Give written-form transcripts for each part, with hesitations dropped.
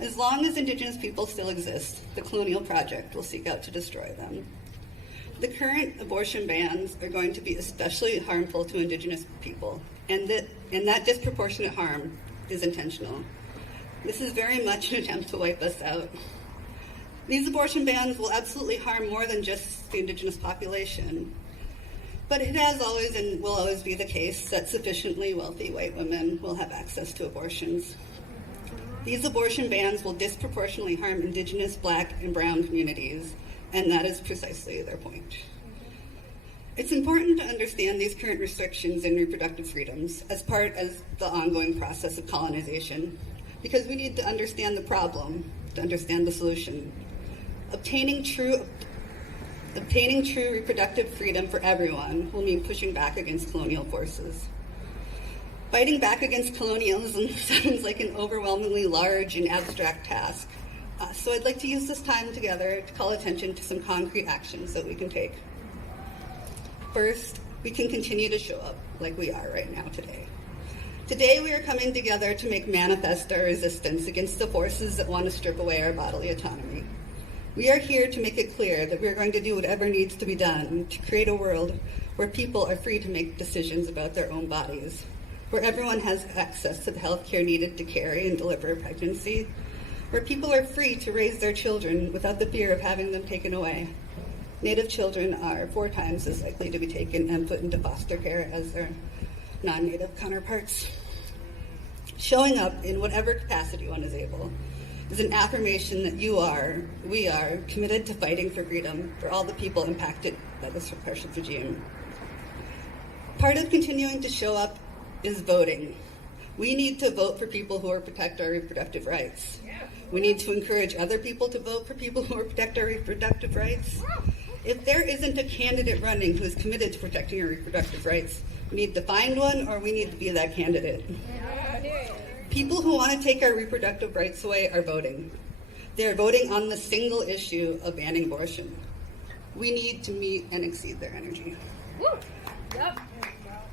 As long as Indigenous people still exist, the colonial project will seek out to destroy them. The current abortion bans are going to be especially harmful to Indigenous people, and that disproportionate harm is intentional. This is very much an attempt to wipe us out. These abortion bans will absolutely harm more than just the Indigenous population. But it has always and will always be the case that sufficiently wealthy white women will have access to abortions. These abortion bans will disproportionately harm Indigenous, Black, and Brown communities, and that is precisely their point. It's important to understand these current restrictions in reproductive freedoms as part of the ongoing process of colonization, because we need to understand the problem to understand the solution. Obtaining true reproductive freedom for everyone will mean pushing back against colonial forces. Fighting back against colonialism sounds like an overwhelmingly large and abstract task. So I'd like to use this time together to call attention to some concrete actions that we can take. First, we can continue to show up like we are right now today. Today we are coming together to make manifest our resistance against the forces that want to strip away our bodily autonomy. We are here to make it clear that we are going to do whatever needs to be done to create a world where people are free to make decisions about their own bodies, where everyone has access to the health care needed to carry and deliver a pregnancy, where people are free to raise their children without the fear of having them taken away. Native children are 4 times as likely to be taken and put into foster care as their non-Native counterparts. Showing up in whatever capacity one is able is an affirmation that we are committed to fighting for freedom for all the people impacted by this repressive regime. Part of continuing to show up is voting. We need to vote for people who protect our reproductive rights. We need to encourage other people to vote for people who protect our reproductive rights. If there isn't a candidate running who is committed to protecting our reproductive rights, we need to find one, or we need to be that candidate. People who want to take our reproductive rights away are voting. They are voting on the single issue of banning abortion. We need to meet and exceed their energy.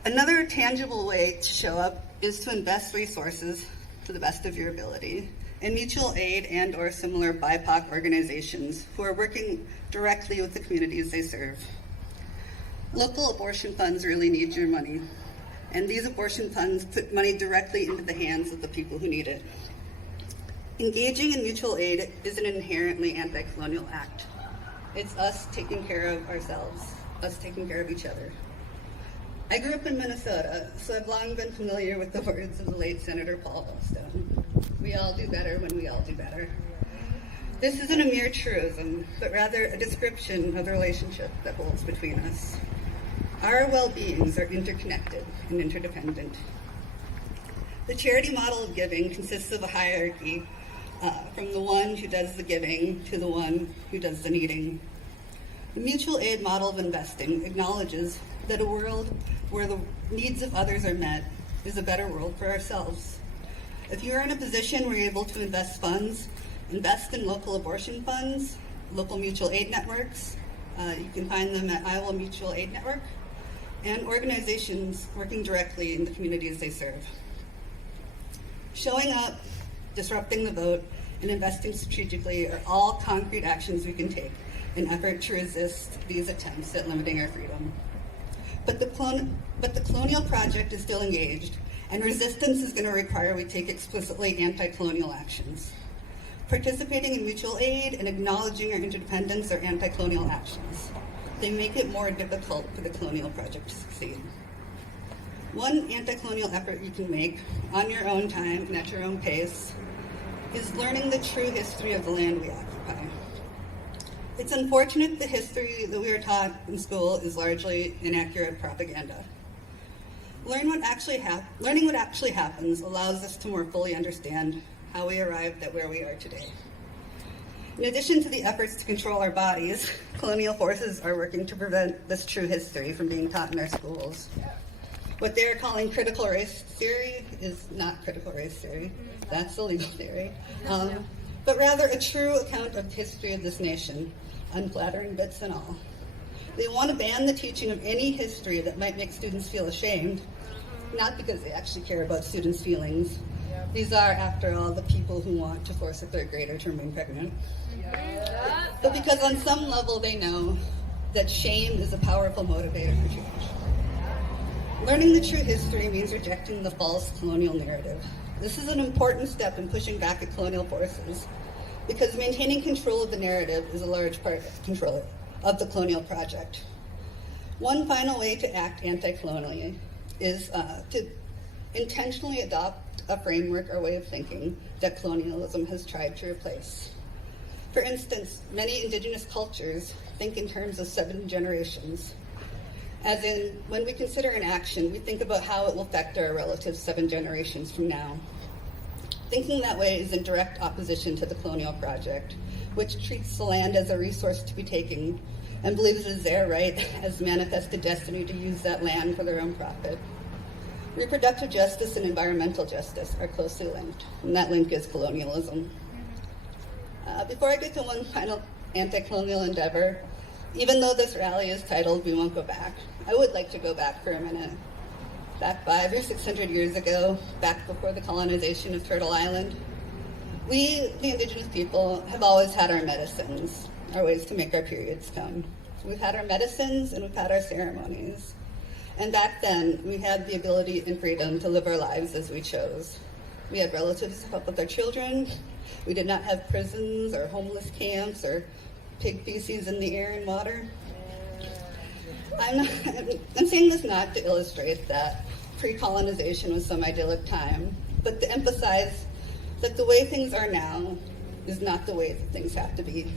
Another tangible way to show up is to invest resources to the best of your ability in mutual aid and or similar BIPOC organizations who are working directly with the communities they serve. Local abortion funds really need your money, and these abortion funds put money directly into the hands of the people who need it. Engaging in mutual aid is an inherently anti-colonial act. It's us taking care of ourselves, us taking care of each other. I grew up in Minnesota, so I've long been familiar with the words of the late Senator Paul Wellstone. We all do better when we all do better. This isn't a mere truism, but rather a description of the relationship that holds between us. Our well-beings are interconnected and interdependent. The charity model of giving consists of a hierarchy from the one who does the giving to the one who does the needing. The mutual aid model of investing acknowledges that a world where the needs of others are met is a better world for ourselves. If you're in a position where you're able to invest funds, invest in local abortion funds, local mutual aid networks. You can find them at Iowa Mutual Aid Network, and organizations working directly in the communities they serve. Showing up, disrupting the vote, and investing strategically are all concrete actions we can take in effort to resist these attempts at limiting our freedom. But the colonial project is still engaged, and resistance is going to require we take explicitly anti-colonial actions. Participating in mutual aid and acknowledging our interdependence are anti-colonial actions. They make it more difficult for the colonial project to succeed. One anti-colonial effort you can make on your own time and at your own pace is learning the true history of the land we occupy. It's unfortunate the history that we are taught in school is largely inaccurate propaganda. Learning what actually happens allows us to more fully understand how we arrived at where we are today. In addition to the efforts to control our bodies, colonial forces are working to prevent this true history from being taught in our schools. What they are calling critical race theory is not critical race theory. That's a legal theory. But rather a true account of the history of this nation, unflattering bits and all. They want to ban the teaching of any history that might make students feel ashamed, not because they actually care about students' feelings, These are, after all, the people who want to force a third grader to remain pregnant. But because on some level they know that shame is a powerful motivator for change. Learning the true history means rejecting the false colonial narrative. This is an important step in pushing back at colonial forces, because maintaining control of the narrative is a large part of control of the colonial project. One final way to act anti-colonially is to intentionally adopt a framework or way of thinking that colonialism has tried to replace. For instance, many indigenous cultures think in terms of 7 generations. As in, when we consider an action, we think about how it will affect our relatives 7 generations from now. Thinking that way is in direct opposition to the colonial project, which treats the land as a resource to be taken and believes it is their right as manifested destiny to use that land for their own profit. Reproductive justice and environmental justice are closely linked, and that link is colonialism. Before I get to one final anti-colonial endeavor, even though this rally is titled "We Won't Go Back," I would like to go back for a minute. Back 500 or 600 years ago, back before the colonization of Turtle Island, we, the indigenous people, have always had our medicines, our ways to make our periods come. We've had our medicines and we've had our ceremonies. And back then, we had the ability and freedom to live our lives as we chose. We had relatives to help with our children. We did not have prisons or homeless camps or pig feces in the air and water. I'm saying this not to illustrate that pre-colonization was some idyllic time, but to emphasize that the way things are now is not the way that things have to be.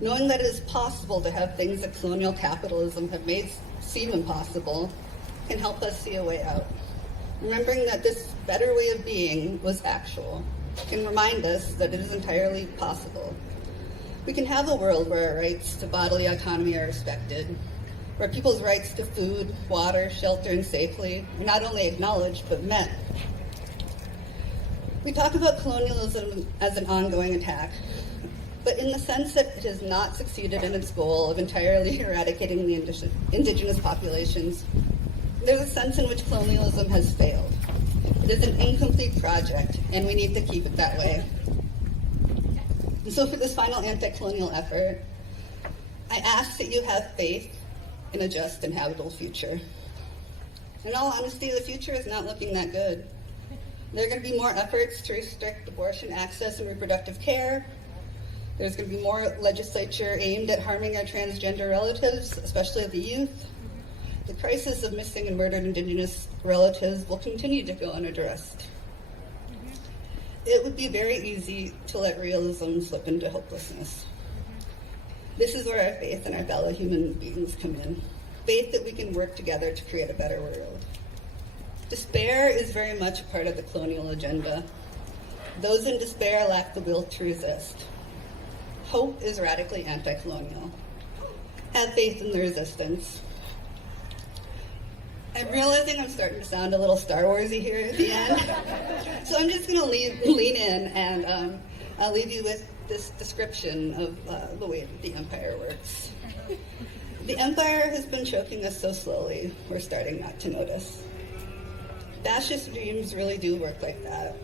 Knowing that it is possible to have things that colonial capitalism have made seem impossible can help us see a way out. Remembering that this better way of being was actual can remind us that it is entirely possible. We can have a world where our rights to bodily autonomy are respected, where people's rights to food, water, shelter, and safety are not only acknowledged, but met. We talk about colonialism as an ongoing attack, but in the sense that it has not succeeded in its goal of entirely eradicating the indigenous populations, there's a sense in which colonialism has failed. It is an incomplete project, and we need to keep it that way. And so for this final anti-colonial effort, I ask that you have faith in a just and habitable future. In all honesty, the future is not looking that good. There are going to be more efforts to restrict abortion access and reproductive care. There's going to be more legislature aimed at harming our transgender relatives, especially the youth. The crisis of missing and murdered Indigenous relatives will continue to go unaddressed. It would be very easy to let realism slip into hopelessness. This is where our faith in our fellow human beings come in. Faith that we can work together to create a better world. Despair is very much a part of the colonial agenda. Those in despair lack the will to resist. Hope is radically anti-colonial. Have faith in the resistance. I'm realizing I'm starting to sound a little Star Warsy here at the end. So I'm just going to lean in and I'll leave you with this description of the way that the empire works. The empire has been choking us so slowly, we're starting not to notice. Fascist regimes really do work like that.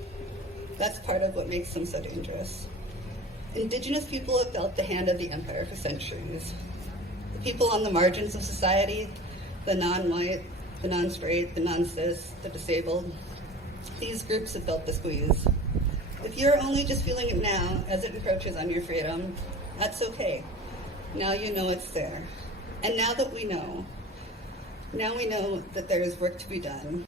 That's part of what makes them so dangerous. Indigenous people have felt the hand of the empire for centuries. The people on the margins of society, the non-white, the non-straight, the non-cis, the disabled, these groups have felt the squeeze. If you're only just feeling it now as it encroaches on your freedom, that's okay. Now you know it's there. And now that we know, now we know that there is work to be done.